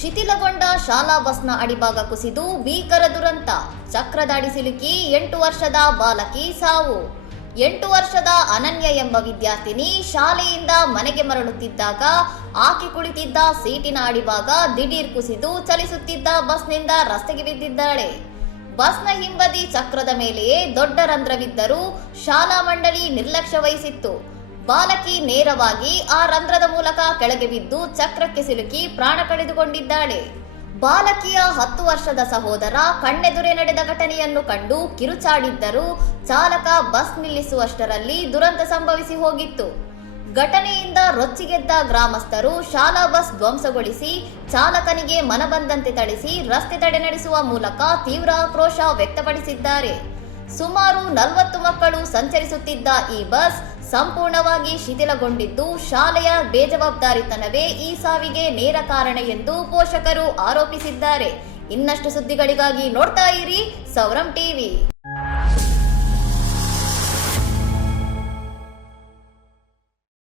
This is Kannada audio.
ಶಿಥಿಲಗೊಂಡ ಶಾಲಾ ಬಸ್ನ ಅಡಿಭಾಗ ಕುಸಿದು ಭೀಕರ ದುರಂತ. ಚಕ್ರದಾಡಿ ಸಿಲುಕಿ 8 ವರ್ಷದ ಬಾಲಕಿ ಸಾವು. 8 ವರ್ಷದ ಅನನ್ಯ ಎಂಬ ವಿದ್ಯಾರ್ಥಿನಿ ಶಾಲೆಯಿಂದ ಮನೆಗೆ ಮರಳುತ್ತಿದ್ದಾಗ ಆಕೆ ಕುಳಿತಿದ್ದ ಸೀಟಿನ ಅಡಿಭಾಗ ದಿಢೀರ್ ಕುಸಿದು ಚಲಿಸುತ್ತಿದ್ದ ಬಸ್ನಿಂದ ರಸ್ತೆಗೆ ಬಿದ್ದಿದ್ದಾಳೆ. ಬಸ್ನ ಹಿಂಬದಿ ಚಕ್ರದ ಮೇಲೆಯೇ ದೊಡ್ಡ ರಂಧ್ರವಿದ್ದರೂ ಶಾಲಾ ಮಂಡಳಿ ನಿರ್ಲಕ್ಷ್ಯ ವಹಿಸಿತ್ತು. ಬಾಲಕಿ ನೇರವಾಗಿ ಆ ರಂಧ್ರದ ಮೂಲಕ ಕೆಳಗೆ ಬಿದ್ದು ಚಕ್ರಕ್ಕೆ ಸಿಲುಕಿ ಪ್ರಾಣ ಕಳೆದುಕೊಂಡಿದ್ದಾಳೆ. ಬಾಲಕಿಯ 10 ವರ್ಷದ ಸಹೋದರ ಕಣ್ಣೆದುರೇ ನಡೆದ ಘಟನೆಯನ್ನು ಕಂಡು ಕಿರುಚಾಡಿದ್ದರೂ ಚಾಲಕ ಬಸ್ ನಿಲ್ಲಿಸುವಷ್ಟರಲ್ಲಿ ದುರಂತ ಸಂಭವಿಸಿ ಹೋಗಿತ್ತು. ಘಟನೆಯಿಂದ ರೊಚ್ಚಿಗೆದ್ದ ಗ್ರಾಮಸ್ಥರು ಶಾಲಾ ಬಸ್ ಧ್ವಂಸಗೊಳಿಸಿ ಚಾಲಕನಿಗೆ ಮನಬಂದಂತೆ ಥಳಿಸಿ ರಸ್ತೆ ತಡೆ ನಡೆಸುವ ಮೂಲಕ ತೀವ್ರ ಆಕ್ರೋಶ ವ್ಯಕ್ತಪಡಿಸಿದ್ದಾರೆ. ಸುಮಾರು 40 ಮಕ್ಕಳು ಸಂಚರಿಸುತ್ತಿದ್ದ ಈ ಬಸ್ ಸಂಪೂರ್ಣವಾಗಿ ಶಿಥಿಲಗೊಂಡಿದ್ದು ಶಾಲೆಯ ಬೇಜವಾಬ್ದಾರಿತನವೇ ಈ ಸಾವಿಗೆ ನೇರ ಕಾರಣ ಎಂದು ಪೋಷಕರು ಆರೋಪಿಸಿದ್ದಾರೆ. ಇನ್ನಷ್ಟು ಸುದ್ದಿಗಳಿಗಾಗಿ ನೋಡ್ತಾ ಇರಿ ಸೌರಂ ಟಿವಿ.